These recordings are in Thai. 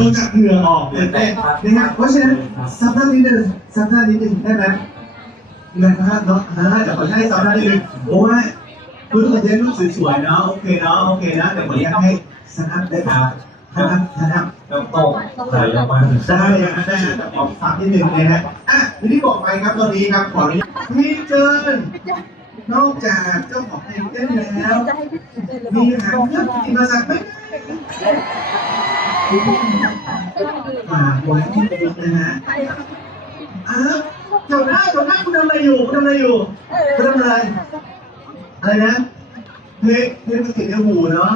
ดูจากเหงื่อออกตื่นเต้นนะครับเพราะฉะนั้นซับหน้านิดนึงซับหน้านิดนึงได้ไหมนะครับเนาะอ่าเดี๋ยวขอให้ซับหน้านิดนึงเพราะว่าเพื่อนจะได้รูปสวยๆเนาะโอเคเนาะโอเคนะเดี๋ยวขออนุญาตให้ซับอัพได้ครับซับอัพซับอัพแล้วตกไหลออกมาได้นะได้นะแต่ขอฝากนิดนึงนะฮะอะอย่างที่บอกไปครับตอนนี้ครับขออนุญาตพี่เจินนอกจากเจ้าของเพลงเต้นแล้วจะให้พี่เต้นเลยมีหางเรื่องกินมาสักไหม ฝากไว้ที่นี่นนะฮะอ้าวจ้าหน้าจ้าหน้าคุณทำอะไรอยู่คุณทำอะไรอยู่คุณทำอะไรอะไรนะเพลงเพลงมันติดในหูเนาะ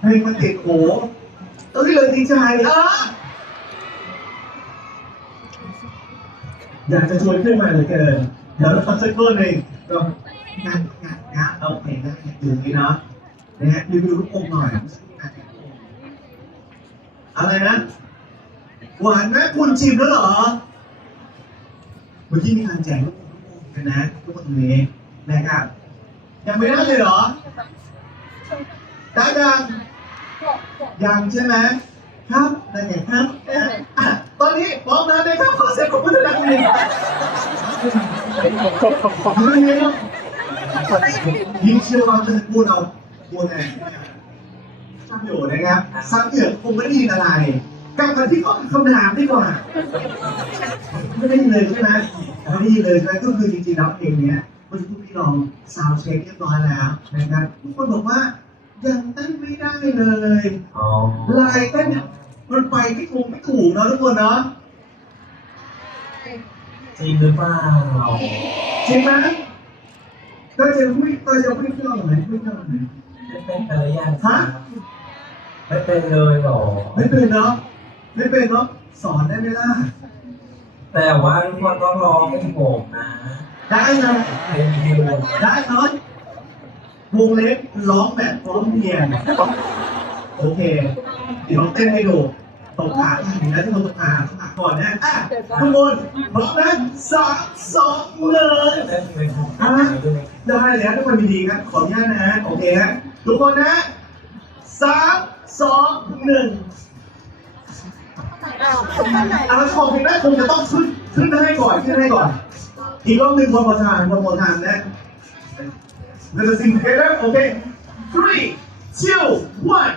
เพลงมันติดหูตอนนี้เลยดีใจอะอยากจะชวนขึ้นมาเหลยเกินเดี๋ยวเราทำสักครู่หนึ่งก็งานงานงานเอาเพลงได้อยู่นี่เนาะนะฮะรีวิวลูกอมหน่อย อะไรนะ หวานไหมคุณชิมแล้วเหรอเมื่อกี้มีการแจกลูกอมลูกอมกันนะทุกคนตรงนี้นะครับยังไม่ได้เลยเหรอได้ยังยังใช่ไหมครับได้ไงครับอะตอนนี้พร้อมแล้วนะครับขอเสียงปรบมือดังๆหนึ่งยิ่งเชื่อว่าจะพูดเอาพูดไง ทำอยู่นะครับซับเหยื่อคงไม่ได้ยินอะไรกลับมาที่ข้อคำถามดีกว่า ไม่ได้ยินเลยใช่ไหมไม่ได้ยินเลยใช่ไหมก็คือจริงๆแล้วเพลงเนี้ยเมื่อสักครู่พี่ลองซาวด์เช็คเรียบร้อยแล้วนะครับทุกคนบอกว่ายังเต้นไม่ได้เลยอ๋อลายเต้นเนี่ยมันไปไม่ถูกไม่ถูกเนาะทุกคนเนาะจริงหรือเปล่าจริงไหมก็จะพูดก็จะพูดที่เราไหนพูดที่เราไหนไม่เป็นอะไรยัง ไม่เป็นเลยหรอ ไม่เป็นเนาะไม่เป็นเนาะสอนได้ไหมล่ะแต่ว่าทุกคนต้องร้องให้ผมนะได้นะเพลงฮิวได้เนาะวงเล็บร้องแบบพร้อมเพรียงโอเค เดี๋ยวเต้นให้ดูตบขาอย่างนี้นะที่ตบขาตบขาก่อนนะอะทุกคนพร้อมนะสามสองหนึ่งเต้นเพลงของได้เลยครับทุกคนดีๆครับขออนุญาตนะฮะโอเคฮะทุกคนนะ สามสองหนึ่งเอาละของเพลงแรกคงจะต้องขึ้นขึ้นให้ก่อนขึ้นให้ก่อน อีกรอบหนึ่งวันพอทานวันพอทานนะ Let's sing together okay three two one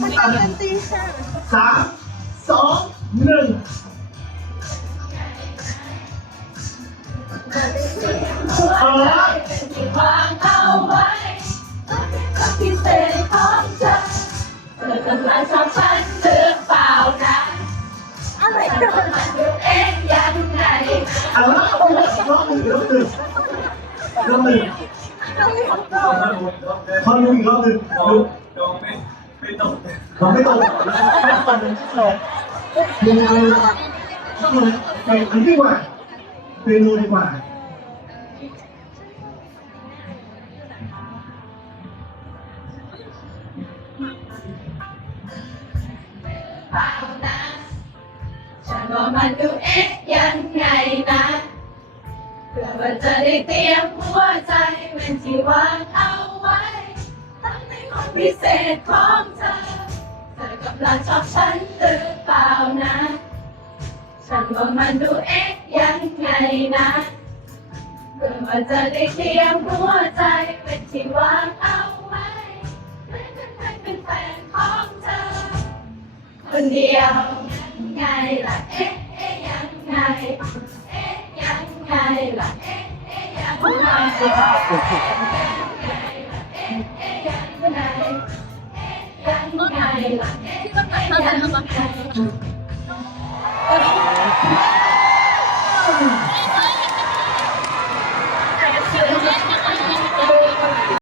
มันเป็นตีค่ะสามสองหนึ่ง อวางเอาไว้ความพิเศษของเธอเธอกำลังชอบฉันหรือเปล่านะอะไรฉันกันว่ามันดูเอ๊ะยังไงเอาละรอบหนึ่งรอบหนึ่งรอบหนึ่งขอดูอีกรอบหนึ่งดูโดนไม่ไม่ตกเราไม่ตรงไม่ตรงยังไงไปอันดีกว่าเปนูดีกว่า เปล่านะฉันว่ามันดูเอ๊ะยังไงนะเพื่อว่าจะได้เตรียมหัวใจเป็นที่วางเอาไว้ทั้งในความพิเศษของเธอเธอกำลังชอบฉันหรือเปล่านะ ฉันว่ามันดูเอ๊ะยังไงนะเพื่อว่าจะได้เตรียมหัวใจเป็นที่วางเอา เป็นแฟนของเธอ คนเดียวยังไงล่ะเอ๊ะเอ๊ะยังไงเอ๊ะยังไงล่ะเอ๊ะเอ๊ะยังไงเอ๊ะเอ๊ะยังไงเอ๊ะยังไงล่ะเอ๊ะเอ๊ะยังไง